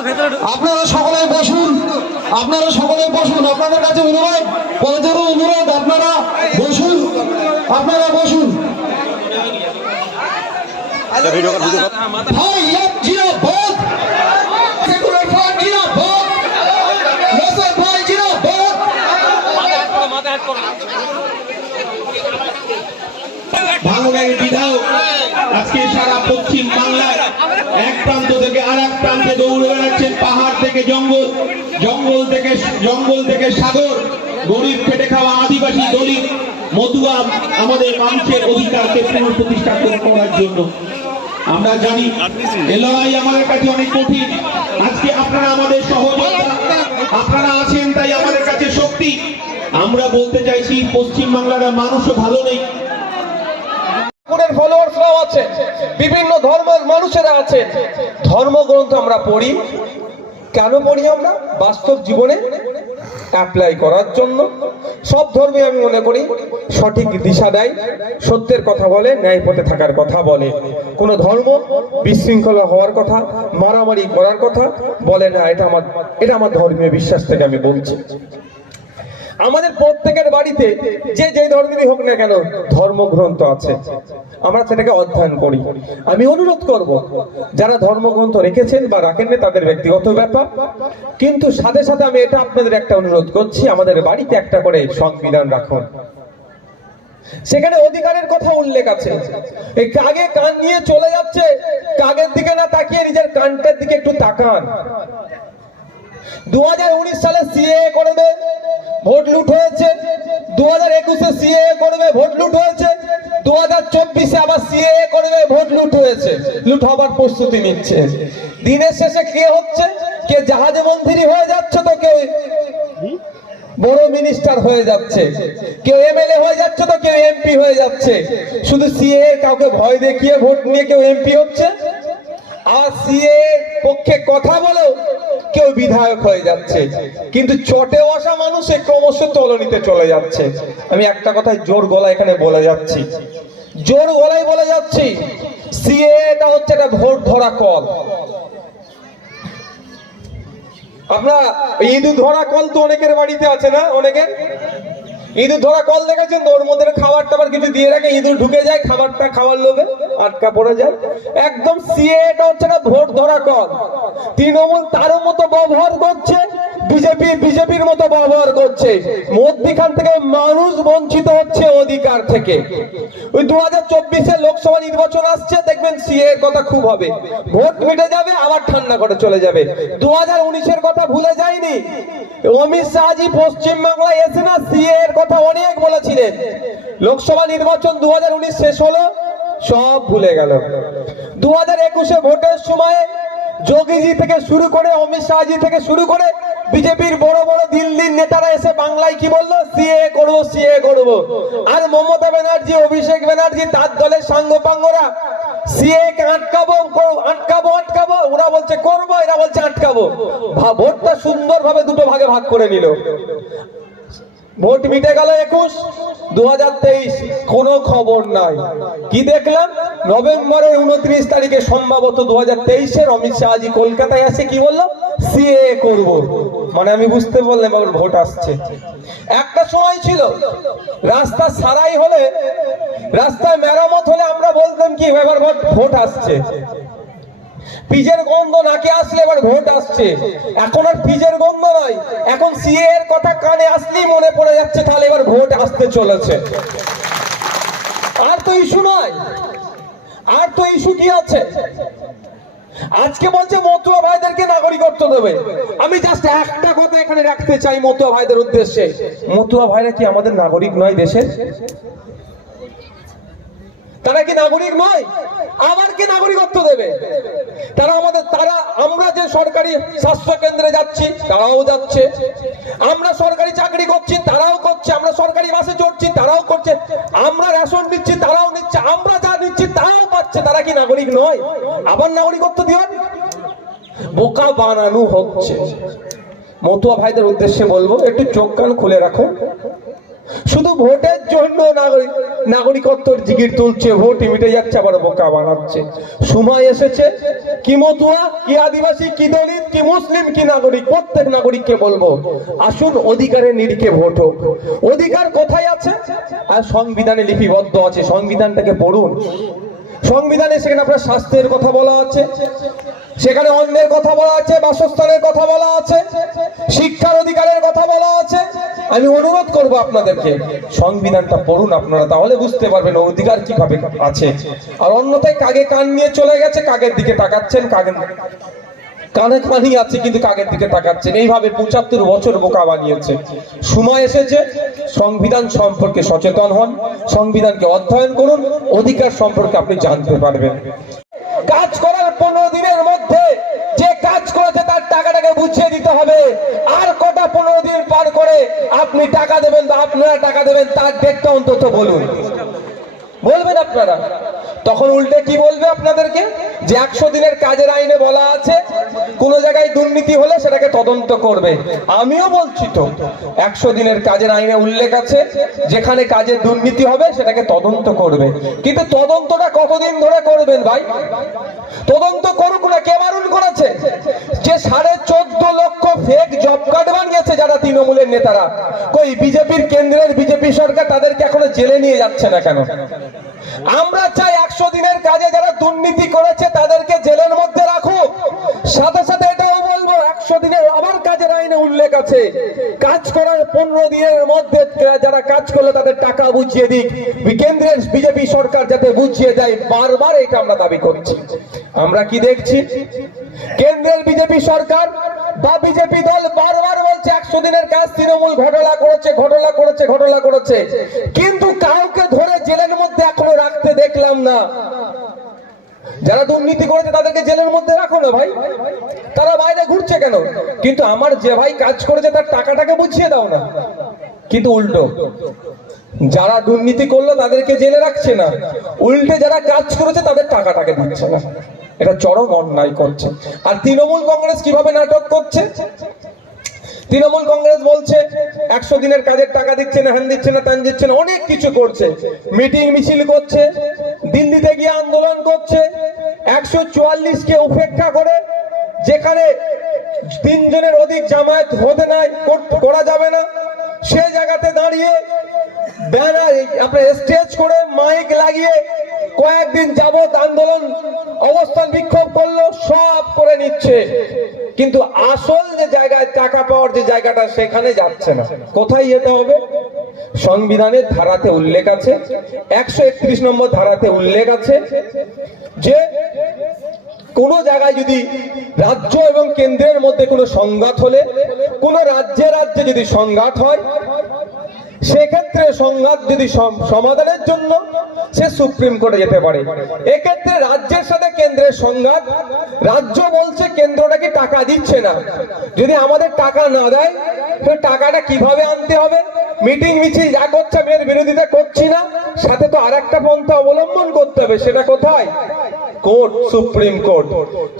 আপনারা সকলে বসুন আপনারা সকলে বসুন আপনাদের কাছে অনুরোধ কলেজের অনুরোধ আপনারা বসুন আপনারা বসুন। ভাই এক মোসাদ ভাই আজকে সারা এক প্রান্ত থেকে আর এক প্রান্তে দৌড়ে বেড়াচ্ছেন পাহাড় থেকে জঙ্গল জঙ্গল থেকে জঙ্গল থেকে সাগর। গরিব খেটে খাওয়া আদিবাসী দলিত মতুয়া আমাদের মানুষের অধিকারকে পুনঃপ্রতিষ্ঠা করার জন্য। আমরা জানি এ লড়াই আমাদের কাছে অনেক কঠিন। আজকে আপনারা আমাদের সহযোগিতা, আপনারা আছেন তাই আমাদের কাছে শক্তি। আমরা বলতে চাইছি পশ্চিম বাংলার মানুষও ভালো নেই। ঠাকুরের আছে বিভিন্ন ধর্মের মানুষেরা আছে ধর্মগ্রন্থ আমরা পড়ি। কেন পড়ি আমরা? বাস্তব জীবনে অ্যাপ্লাই করার জন্য। সব ধর্মে আমি মনে করি সঠিক দিশা দেয়, সত্যের কথা বলে, ন্যায় পথে থাকার কথা বলে। কোনো ধর্ম বিশৃঙ্খলা হওয়ার কথা, মারামারি করার কথা বলে না। এটা আমার এটা আমার ধর্মীয় বিশ্বাস থেকে আমি বলছি। আমাদের প্রত্যেকের বাড়িতে যে যে ধর্মেরই হোক না কেন ধর্মগ্রন্থ আছে। আমরা সেটাকে অধ্যয়ন করি। আমি অনুরোধ করব, যারা ধর্মগ্রন্থ রেখেছেন বা রাখেননি তাদের ব্যক্তিগত ব্যাপার। কিন্তু সাথে সাথে আমি এটা আপনাদের একটা অনুরোধ করছি, আমাদের বাড়িতে একটা করে সংবিধান রাখুন। সেখানে অধিকারের কথা উল্লেখ আছে। এই কাগে কান নিয়ে চলে যাচ্ছে, কাগের দিকে না তাকিয়ে নিজের কানটার দিকে একটু তাকান। দু হাজার উনিশ সালে সিএ করবে ভোট লুট হয়েছে। দু হাজার একুশে সিএ করবে, ভোট লুট হয়েছে। দু হাজার চব্বিশে আবার সিএ করবে, ভোট লুট হয়েছে। লুট হবার প্রস্তুতি নিচ্ছে। দিনের শেষে কে হচ্ছে? কে জাহাজে মন্ত্রী হয়ে যাচ্ছে তো কেউ বড় মিনিস্টার হয়ে যাচ্ছে? কেউ এমএলএ হয়ে যাচ্ছে তো কেউ এমপি হয়ে যাচ্ছে? শুধু সিএ কাউকে ভয় দেখিয়ে ভোট নিয়ে কেউ এমপি হচ্ছে? আর সিএ পক্ষে কথা বলেও কেউ বিধায়ক হয়ে যাচ্ছে। কিন্তু চটে বসা মানুষে ক্রমশ তলনিতে চলে যাচ্ছে। আমি একটা কথায় জোর গলা এখানে বলে যাচ্ছি। জোর গলায় বলে যাচ্ছি সিএটা হচ্ছে একটা ভোট ধরা কল। আপনার ইঁদুর ধরা কল তো অনেকের বাড়িতে আছে না? অনেকের? ইঁদুর ধরা কল দেখেছেন তো? ওর মধ্যে খাবার টাবার কিছু দিয়ে রাখে, ইঁদুর ঢুকে যায়, খাবারটা খাওয়ার লোভে আটকা পড়ে যায়। একদম সিএটা হচ্ছে না ভোট ধরা কল। তৃণমূল তারও মতো ব্যবহার করছে বিজেপি, বিজেপির মতো ব্যবহার করছে। মধ্যিখান থেকে মানুষ বঞ্চিত হচ্ছে অধিকার থেকে। ওই দু হাজার চব্বিশে লোকসভা নির্বাচন আসছে, দেখবেন সিএ এর কথা খুব হবে। ভোট মিটে যাবে, আবার ঠান্ডা করে চলে যাবে। দু হাজার উনিশের কথা ভুলে যায়নি অমিত শাহজি পশ্চিমবাংলায় এসে না সিএ এর কথা অনেক বলেছিলেন। লোকসভা নির্বাচন দু হাজার উনিশ শেষ হলো, সব ভুলে গেল। দু হাজার একুশে ভোটের সময় যোগীজি থেকে শুরু করে, অমিত শাহজি থেকে শুরু করে বিজেপির বড় বড় দিল্লির নেতারা এসে বাংলায় কি বলল? সিএ করব সিএ করব। আর মমতা ব্যানার্জি, অভিষেক ব্যানার্জি, তার দলের সাঙ্গপাঙ্গরা, সিএ কে আটকাবো আটকাবো আটকাবো? ওরা বলছে করব, এরা বলছে আটকাবো। ভোটটা সুন্দরভাবে দুটো ভাগে ভাগ করে নিল। ভোট মিটে গেল একুশ দু হাজার তেইশ, কোনো খবর নাই। কি দেখলাম? নভেম্বরের উনত্রিশ তারিখে সম্ভবত দু হাজার তেইশের অমিত শাহ শাহজি কলকাতায় আসে, কি বলল? সিএ করব। মানে আমি বুঝতে বললাম আবার ভোট আসছে। একটা সময় ছিল, রাস্তা সারাই হলে, রাস্তায় মেরামত হলে আমরা বলতাম কি, এবার ভোট আসছে। পিজের গন্ধ নাকে আসলে এবার ভোট আসছে। এখন আর পিজের গন্ধ নয়, এখন সিএ এর কথা কানে আসলেই মনে পড়ে যাচ্ছে, তাহলে এবার ভোট আসতে চলেছে। আর তো ইস্যু নয়, আর তো ইস্যু কি আছে? আজকে বলছে মতুয়া ভাইদেরকে নাগরিকত্ব দেবে। আমি জাস্ট একটা কথা এখানে রাখতে চাই মতুয়া ভাইদের উদ্দেশ্যে। মতুয়া ভাইরা কি আমাদের নাগরিক নয় দেশের? তারা কি নাগরিক নয়? আবার কি নাগরিকত্ব দেবে? তারা আমাদের, তারা, আমরা যে সরকারি স্বাস্থ্য কেন্দ্রে যাচ্ছি, তারাও যাচ্ছে। আমরা সরকারি চাকরি করছি, তারাও করছে। আমরা সরকারি বাসে চড়ছি, তারাও করছে। আমরা রেশন দিচ্ছি, তারাও নিচ্ছে। আমরা যা নিচ্ছি, তারাও পাচ্ছে। তারা কি নাগরিক নয়? আবার নাগরিকত্ব দিবেন? বোকা বানানো হচ্ছে। মতুয়া ভাইদের উদ্দেশ্যে বলব, একটু চোখ কান খুলে রাখো। শুধু ভোটের জন্য নাগরিক নাগরিকত্বর জিগির তুলছে ভোট মিটে যাচ্ছে, আবার বোকা বানাচ্ছে। সময় এসেছে, কি মতুয়া, কি আদিবাসী, কি দলিত, কি মুসলিম, কি নাগরিক, প্রত্যেক নাগরিককে বলব, আসুন অধিকারের নিরিখে ভোট হোক। অধিকার কোথায় আছে? আর সংবিধানে লিপিবদ্ধ আছে, সংবিধানটাকে পড়ুন। সংবিধানে সেখানে আপনার স্বাস্থ্যের কথা বলা আছে, সেখানে অন্যের কথা বলা আছে, বাসস্থানের কথা বলা আছে, শিক্ষার অধিকারের কথা বলা আছে আমি অনুরোধ করব আপনাদেরকে, সংবিধানটা পড়ুন আপনারা, তাহলে বুঝতে পারবেন অধিকার কীভাবে আছে। আর অন্যথায় কাগে কান নিয়ে চলে গেছে কাগের দিকে তাকাচ্ছেন কাগে কানে কানই আছে কিন্তু কাগের দিকে তাকাচ্ছেন। এইভাবে পঁচাত্তর বছর বোকা বানিয়েছে। সময় এসেছে, সংবিধান সম্পর্কে সচেতন হন, সংবিধানকে অধ্যয়ন করুন, অধিকার সম্পর্কে আপনি জানতে পারবেন। কাজ করার পনেরো দিনের টাকাটাকে বুঝিয়ে দিতে হবে। আর কটা পনেরো দিন পার করে আপনি টাকা দেবেন বা আপনারা টাকা দেবেন, তার ডেটটা অন্তত বলুন। বলবেন আপনারা? তখন উল্টে কি বলবে আপনাদেরকে? যে একশো দিনের কাজের আইনে বলা আছে কোন জায়গায় দুর্নীতি হলে সেটাকে তদন্ত করবে। আমিও বলছি তো, একশো দিনের কাজের আইনে উল্লেখ আছে, যেখানে কাজে দুর্নীতি হবে সেটাকে তদন্ত করবে। কিন্তু তদন্তটা কতদিন ধরে করবেন ভাই? তদন্ত করুক না, কে বারণ করেছে? যে সাড়ে চোদ্দ লক্ষ ফেক জব কার্ড বানিয়েছে যারা তৃণমূলের নেতারা। কই, বিজেপির কেন্দ্রের বিজেপি সরকার তাদেরকে এখনও জেলে নিয়ে যাচ্ছে না কেন? আমরা চাই একশো দিনের কাজে যারা দুর্নীতি করেছে তাদেরকে জেলের মধ্যে রাখুক। সাথে সাথে এটাও বলব, একশো দিনের আবার কাজের আইনে উল্লেখ আছে। কাজ করার পনেরো দিনের মধ্যে যারা কাজ করল তাদের টাকা বুঝিয়ে দিক। কেন্দ্রের বিজেপি সরকার যাতে বুঝিয়ে দেয়, বারবার এটা আমরা দাবি করছি। আমরা কি দেখছি? কেন্দ্রের বিজেপি সরকার বা বিজেপি দল বারবার বলছে, একশো দিনের কাজ তৃণমূল ঘটনা করেছে ঘটনা করেছে ঘটনা করেছে। কিন্তু কাউকে ধরে জেলের মধ্যে এখনও রাখতে দেখলাম না। যারা দুর্নীতি করেছে তাদেরকে জেলের মধ্যে রাখো না ভাই। তারা বাইরে ঘুরছে কেন? কিন্তু আমার যে ভাই কাজ করেছে তার টাকাটাকে বুঝিয়ে দাও না। কিন্তু উল্টো, যারা দুর্নীতি করল তাদেরকে জেলে রাখছে না। উল্টে যারা কাজ করেছে তাদের টাকাটাকে দিচ্ছে না। এটা চরম অন্যায় করছে। আর তৃণমূল কংগ্রেস কীভাবে নাটক করছে? তৃণমূল কংগ্রেস বলছে, একশো দিনের কাজের টাকা দিচ্ছে না, হ্যান দিচ্ছে না, ত্যান দিচ্ছে না, অনেক কিছু করছে। মিটিং মিছিল করছে। দিল্লিতে গিয়ে আন্দোলন করছে। একশো চুয়াল্লিশকে উপেক্ষা করে যেখানে তিনজনের অধিক জামায়াত হতে নাই করা যাবে না। সে জায়গাতে দাঁড়িয়ে ব্যানার, আপনার স্টেজ করে মাইক লাগিয়ে কয়েকদিন যাবত আন্দোলন, অবস্থান বিক্ষোভ করল, সব করে নিচ্ছে। কিন্তু আসল যে জায়গায় টাকা পাওয়ার যে জায়গাটা, সেখানে যাচ্ছে না। কোথায় যেতে হবে? সংবিধানের ধারাতে উল্লেখ আছে, একশো একত্রিশ নম্বর ধারাতে উল্লেখ আছে যে কোন জায়গায় যদি রাজ্য এবং কেন্দ্রের মধ্যে কোনো সংঘাত হলে, কোন রাজ্যে রাজ্যে যদি সংঘাত হয় সেক্ষেত্রে সংঘাত যদি সম- সমাধানের জন্য সে সুপ্রিম কোর্টে যেতে পারে। এক্ষেত্রে রাজ্যের সাথে কেন্দ্রের সংঘাত, রাজ্য বলছে কেন্দ্রটাকে টাকা দিচ্ছে না। যদি আমাদের টাকা না দেয় তো টাকাটা কীভাবে আনতে হবে? মিটিং মিছিল যা করছে, আমি এর বিরোধিতা করছি না। সাথে তো আর একটা পন্থা অবলম্বন করতে হবে, সেটা কোথায়? Court, supreme court.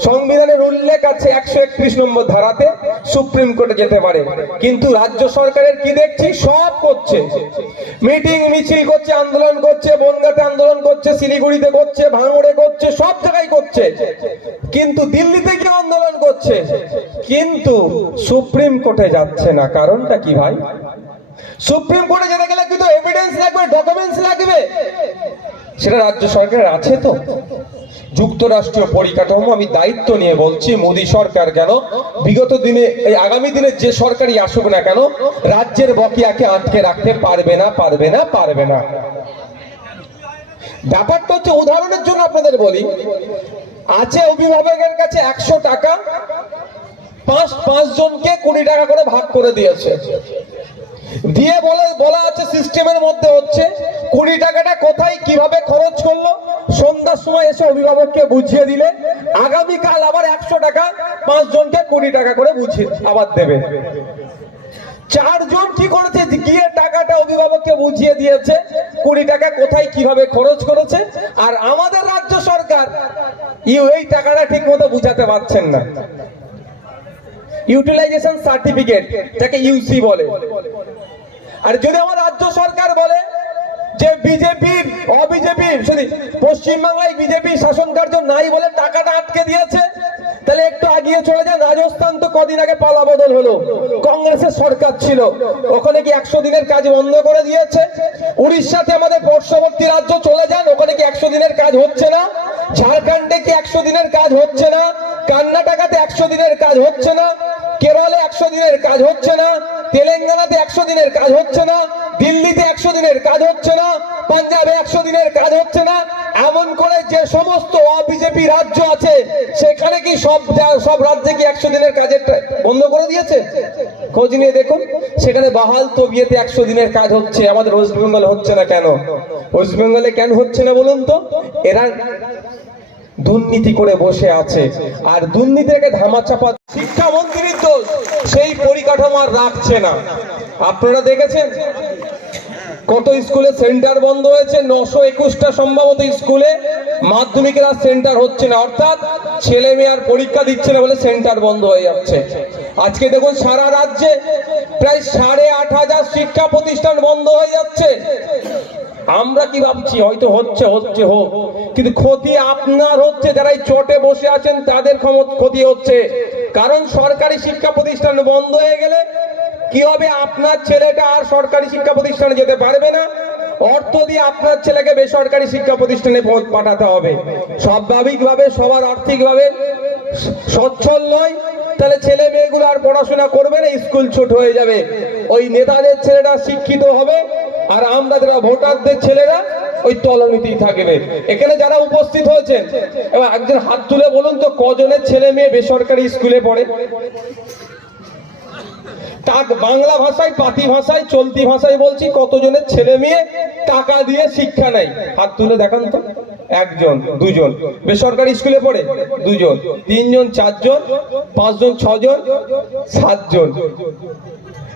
সংবিধানের উল্লেখ আছে একশো একত্রিশ নম্বর ধারাতে, সুপ্রিম কোর্টে যেতে পারে। কিন্তু রাজ্য সরকারের কি দেখছি? সব করছে। মিটিং মিছিল করছে, আন্দোলন করছে, বনগাতে আন্দোলন করছে, শিলিগুড়িতে করছে, ভাঙড়ে করছে, সব জায়গায় করছে। কিন্তু দিল্লিতে গিয়ে আন্দোলন করছে। কিন্তু সুপ্রিম কোর্টে যাচ্ছে না। কারণটা কি ভাই? সুপ্রিম কোর্টে যেতে গেলে কিন্তু এভিডেন্স লাগবে ডকুমেন্টস লাগবে? সেটা রাজ্য সরকারের আছে তো। যুক্তরাষ্ট্রীয় পরিকাঠামো, আমি দায়িত্ব নিয়ে বলছি, মোদী সরকার কেন বিগত দিনে, এই আগামী দিনে যে সরকারই আসুক না কেন, রাজ্যের বকেয়াকে আটকে রাখতে পারবে না পারবে না পারবে না। ব্যাপারটা হচ্ছে উদাহরণের জন্য আপনাদের বলি, আছে অভিভাবকের কাছে একশো টাকা, পাঁচ পাঁচ জনকে কুড়ি টাকা করে ভাগ করে দিয়েছে। দিয়ে বলে, বলা আছে সিস্টেমের মধ্যে হচ্ছে, কুড়ি টাকাটা কোথায়, কীভাবে খরচ করল সন্ধ্যার সময় এসে অভিভাবককে বুঝিয়ে দিলে আগামীকাল আবার একশো টাকা পাঁচ জনকে কুড়ি টাকা করে বুঝিয়ে আবার দেবে। চারজন কি করেছে? গিয়ে টাকাটা অভিভাবককে বুঝিয়ে দিয়েছে, কুড়ি টাকা কোথায়, কীভাবে খরচ করেছে। আর আমাদের রাজ্য সরকার এই টাকাটা ঠিক মতো বুঝাতে পারছেন না। ইউটিলাইজেশন সার্টিফিকেট যাকে ইউসি বলে। আর যদি আমার রাজ্য সরকার বলে যে অবিজেপির সরি পশ্চিমবাংলায় বিজেপি শাসন কার্য নাই বলে টাকাটা আটকে দিয়েছে। তাহলে একটু আগিয়ে চলে যান, রাজস্থান তো কদিন আগে পালা বদল হলো। কংগ্রেসের সরকার ছিল। ওখানে কি একশো দিনের কাজ বন্ধ করে দিয়েছে? উড়িষ্যাতে আমাদের রাজ্য চলে যান, ওখানে কি একশো দিনের কাজ হচ্ছে না? ঝাড়খণ্ডে কি একশো দিনের কাজ হচ্ছে না? কর্ণাটকাতে একশো দিনের কাজ হচ্ছে না? কেরলে একশো দিনের কাজ হচ্ছে না? তেলেঙ্গানাতে একশো দিনের কাজ হচ্ছে না? দিল্লিতে একশো দিনের কাজ হচ্ছে না? পাঞ্জাবে একশো দিনের কাজ হচ্ছে না। এমন করে যে সমস্ত বিজেপি রাজ্য আছে, সেখানে কি সব সব রাজ্যে কি একশো দিনের কাজের বন্ধ করে দিয়েছে? খোঁজ নিয়ে দেখুন। সেখানে বাহাল তবিয়েতে একশো দিনের কাজ হচ্ছে। আমাদের ওয়েস্ট বেঙ্গল হচ্ছে না কেন? ওয়েস্ট বেঙ্গলে কেন হচ্ছে না বলুন তো? এরা দুর্নীতি করে বসে আছে। আর দুর্নীতিকে ধামাচাপা শিক্ষামন্ত্রীর দোষ। সেই পরিকাঠামো আর রাখছে না। আপনারা দেখেছেন? কত স্কুলে সেন্টার বন্ধ হয়েছে? নশো একুশটা সম্ভবত স্কুলে মাধ্যমিকের আর সেন্টার হচ্ছে না। অর্থাৎ ছেলে মেয়ে আর পরীক্ষা দিচ্ছে না বলে সেন্টার বন্ধ হয়ে যাচ্ছে। আজকে দেখুন সারা রাজ্যে প্রায় সাড়ে আট হাজার শিক্ষা প্রতিষ্ঠান বন্ধ হয়ে যাচ্ছে। আমরা কি ভাবছি? হয়তো হচ্ছে হচ্ছে হোক। কিন্তু ক্ষতি আপনার হচ্ছে। যারা এই চটে বসে আছেন, তাদের ক্ষম- ক্ষতি হচ্ছে। কারণ সরকারি শিক্ষা প্রতিষ্ঠান বন্ধ হয়ে গেলে কি হবে আপনার ছেলেটা আর সরকারি শিক্ষা প্রতিষ্ঠানে যেতে পারবে না? অর্থ দিয়ে আপনার ছেলেকে বেসরকারি শিক্ষা প্রতিষ্ঠানে পাঠাতে হবে। স্বাভাবিকভাবে, সবার আর্থিকভাবে সচ্ছল নয়। তাহলে ছেলে মেয়েগুলো আর পড়াশোনা করবে না, স্কুল ছোট হয়ে যাবে। ওই নেতাদের ছেলেরা শিক্ষিত হবে, আর আমরা যারা ভোটারদের ছেলেরা, ওই তলনীতি থাকবে। এখানে যারা উপস্থিত হয়েছেন, এবার একজন হাত তুলে বলুন তো, কজনের ছেলে মেয়ে বেসরকারি স্কুলে পড়ে? তাক বাংলা ভাষায়, পাতি ভাষায়, চলতি ভাষায় বলছি, কতজনের ছেলে মেয়ে টাকা দিয়ে শিক্ষা নেয়? হাত তুলে দেখান তো। একজন, দুজন। বেসরকারি স্কুলে পড়ে? দুজন। তিনজন, চারজন, পাঁচজন, ছজন, সাতজন।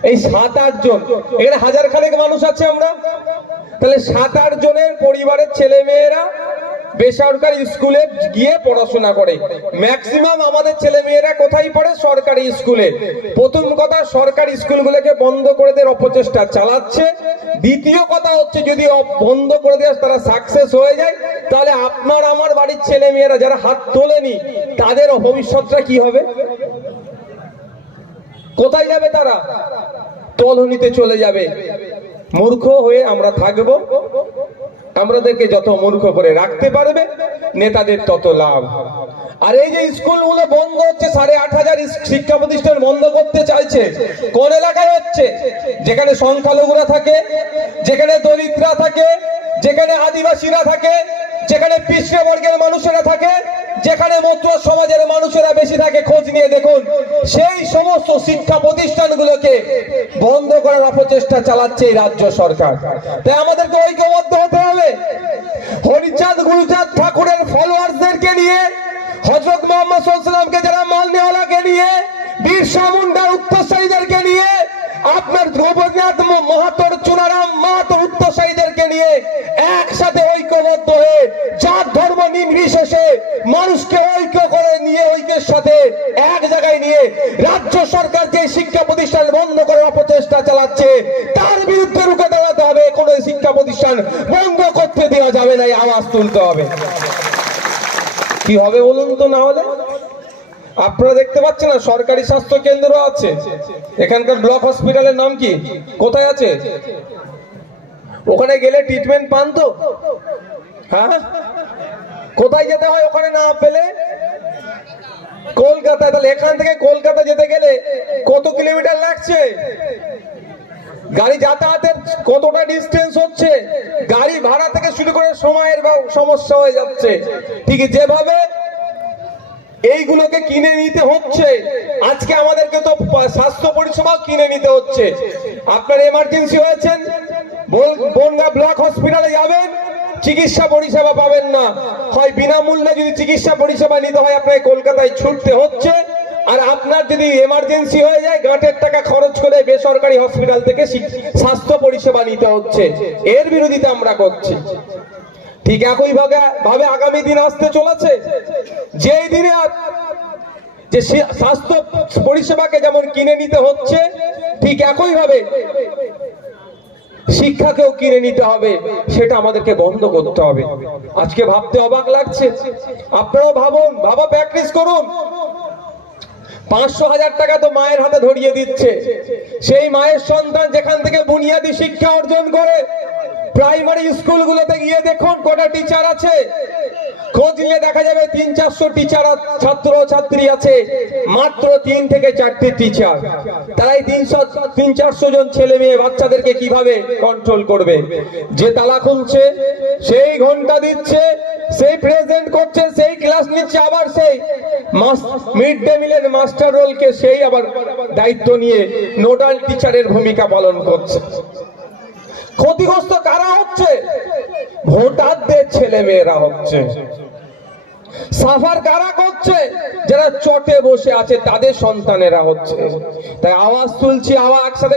এই সাত আট জন এখানে হাজার খানেক মানুষ আছে আমরা। তাহলে সাত আট জনের পরিবারের ছেলে মেয়েরা বেসরকারি স্কুলে গিয়ে পড়াশোনা করে। ম্যাক্সিমাম আমাদের ছেলে মেয়েরা কোথায় পড়ে? সরকারি স্কুলে। প্রথম কথা, সরকারি স্কুলগুলোকে বন্ধ করে দেওয়ার অপচেষ্টা চালাচ্ছে। দ্বিতীয় কথা হচ্ছে, যদি বন্ধ করে দেওয়া তারা সাকসেস হয়ে যায়, তাহলে আপনার আমার বাড়ির ছেলে মেয়েরা যারা হাত তোলেনি, তাদের ভবিষ্যৎটা কি হবে? কোথায় যাবে তারা? তলহনিতে চলে যাবে। মূর্খ হয়ে আমরা থাকব। আমাদেরকে যত মূর্খ করে রাখতে পারবে, নেতাদের তত লাভ। আর এই যে স্কুলগুলো বন্ধ হচ্ছে, সাড়ে আট হাজার শিক্ষা প্রতিষ্ঠান বন্ধ করতে চাইছে, কোন এলাকায় হচ্ছে? যেখানে সংখ্যালঘুরা থাকে, যেখানে দরিদ্রা থাকে, যেখানে আদিবাসীরা থাকে, যেখানে পিছিয়ে বর্গের মানুষেরা থাকে যেখানে মধ্য সমাজের মানুষেরা বেশি থাকে, খোঁজ নিয়ে দেখুন। সেই সমস্ত শিক্ষা প্রতিষ্ঠানগুলোকে বন্ধ করার অপচেষ্টা চালাচ্ছে এই রাজ্য সরকার। তাই আমাদেরকে ঐক্যবদ্ধ হতে হবে। হরিচাঁদ, গুরুচাঁদ ঠাকুরের ফলোয়ার্সদেরকে নিয়ে, হজরত মোহাম্মদ সাল্লামকে যারা মান্যওয়ালাকে নিয়ে বীরসা মুন্ডার উত্তরসারীদেরকে নিয়ে, আপনার গোবরনাথ মহাতর চুনারাম মাহাতো উত্তরসারীদেরকে নিয়ে একসাথে ধর্ম নির্বিশেষে মানুষকে ঐক্য করে নিয়ে, ঐক্যের সাথে এক জায়গায় নিয়ে রাজ্য সরকার যে শিক্ষা প্রতিষ্ঠান বন্ধ করার অপচেষ্টা চালাচ্ছে, তার বিরুদ্ধে রুখে দাঁড়াতে হবে। কোনো শিক্ষা প্রতিষ্ঠান বন্ধ করতে দেওয়া যাবে না আওয়াজ তুলতে হবে। কি হবে বলুন তো না হলে আপনারা দেখতে পাচ্ছেন না, সরকারি স্বাস্থ্য কেন্দ্র আছে। এখানকার ব্লক হসপিটালের নাম কি? কোথায় আছে? ওখানে গেলে ট্রিটমেন্ট পান তো? হ্যাঁ? কোথায় যেতে হয় ওখানে না পেলে? কলকাতায়, তাহলে এখান থেকে কলকাতা যেতে গেলে কত কিলোমিটার লাগছে? গাড়ি যাতায়াতের কতটা ডিস্টেন্স হচ্ছে? গাড়ি ভাড়া থেকে শুরু করে সময়ের সমস্যা হয়ে যাচ্ছে। ঠিক যেভাবে এইগুলোকে কিনে নিতে হচ্ছে, আজকে আমাদেরকে তো স্বাস্থ্য পরিষেবাও কিনে নিতে হচ্ছে। আপনার এমার্জেন্সি হয়েছেন বনগা ব্লক হসপিটালে যাবেন চিকিৎসা পরিষেবা পাবেন না। হয় বিনামূল্যে যদি চিকিৎসা পরিষেবা নিতে হয়, আপনাকে কলকাতায় ছুটতে হচ্ছে। আর আপনার যদি এমার্জেন্সি হয়ে যায়, গাঁটের টাকা খরচ করে বেসরকারি হসপিটাল থেকে স্বাস্থ্য পরিষেবা নিতে হচ্ছে। এর বিরোধিতা আমরা করছি। ঠিক একই ভাবে ভাবে আগামী দিন আসতে চলেছে। যেই দিনে যে স্বাস্থ্য পরিষেবাকে যেমন কিনে নিতে হচ্ছে, ঠিক একই ভাবে শিক্ষাকেও কিনে নিতে হবে, সেটা আমাদেরকে বন্ধ করতে হবে। আজকে ভাবতে অবাক লাগছে। আপনারাও ভাবুন ভাবা প্র্যাকটিস করুন। পাঁচশো হাজার টাকা তো মায়ের হাতে ধরিয়ে দিচ্ছে। সেই মায়ের সন্তান যেখান থেকে বুনিয়াদী শিক্ষা অর্জন করে প্রাইমারি স্কুলগুলোতে গিয়ে দেখুন কটা টিচার আছে। খোঁজ নিয়ে দেখা যাবে তিন, চারশো টিচার ছাত্র ছাত্রী আছে। মাত্র তিন থেকে চারটি টিচার তারাই তিনশো, তিন, চারশো জন ছেলে মেয়ে বাচ্চাদেরকে কীভাবে কন্ট্রোল করবে? যে তালা খুলছে, সেই ঘণ্টা দিচ্ছে, সেই প্রেজেন্ট করছে, সেই ক্লাস নিচ্ছে, আবার সেই মিড ডে মিলের মাস্টার রোলকে সেই আবার দায়িত্ব নিয়ে নোডাল টিচারের ভূমিকা পালন করছে। ক্ষতিগ্রস্ত কারা হচ্ছে? ভোটারদের ছেলে মেয়েরা হচ্ছে। সাফার কারা করছে? যারা চটে বসে আছে, তাদের সন্তানেরা হচ্ছে। তাই আওয়াজ তুলছি, আওয়াজ একসাথে